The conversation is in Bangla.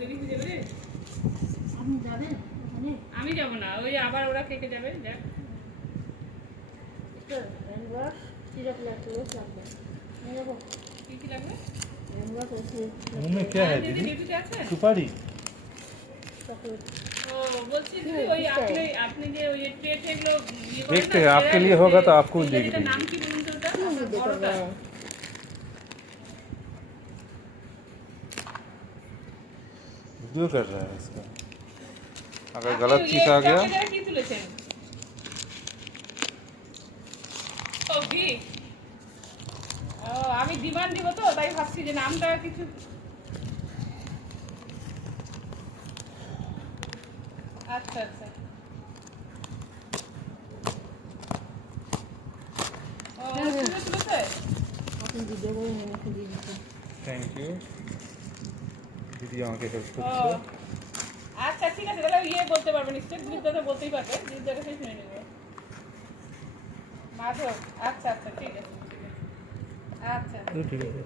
দেরি হয়ে যাবে রে। আপনি যাবেন ওখানে? আমি যাব না, ওই আবার ওরা কেটে যাবে। দেখ হ্যান্ড ওয়াশ সিরাপ লাগবে। দেখো কি কি লাগবে। হ্যান্ড ওয়াশ আছে, उनमें क्या है দিদি दीदी? ডিউটিতে আছে। सुपारी? চকলেট। ও বলছি দিদি ওই আপনি যে ওই ট্রেট এগুলো ইয়ে করেন देखते না, हैं, आपके लिए होगा तो आपको এই दे যেটার देंगे। নাম কি বলুন তো ওটা? দেখো বড়টা। वीडियो कर रहा है इसका। अगर আপনি गलत ওই चीज आ गया চকলেটের কি তুলেছেন? ও কি? ও আমি ডিমান্ড দিব তো, তাই ভাবছি যে নামটা কিছু। আচ্ছা আচ্ছা। ও তুলেছে। আপনি ভিডিও করে নিয়ে দিয়ে দিচ্ছেন। थैंक यू दीदी আমাকে হেল্প ও করছে। আচ্ছা ঠিক আছে, তাহলে ইয়ে বলতে পারবে নিশ্চয়ই, দিদিটা তো বলতেই পারবে, দিদির কাছে শুনে নেব। মাধব, আচ্ছা আচ্ছা ঠিক আছে, আচ্ছা ঠিক আছে।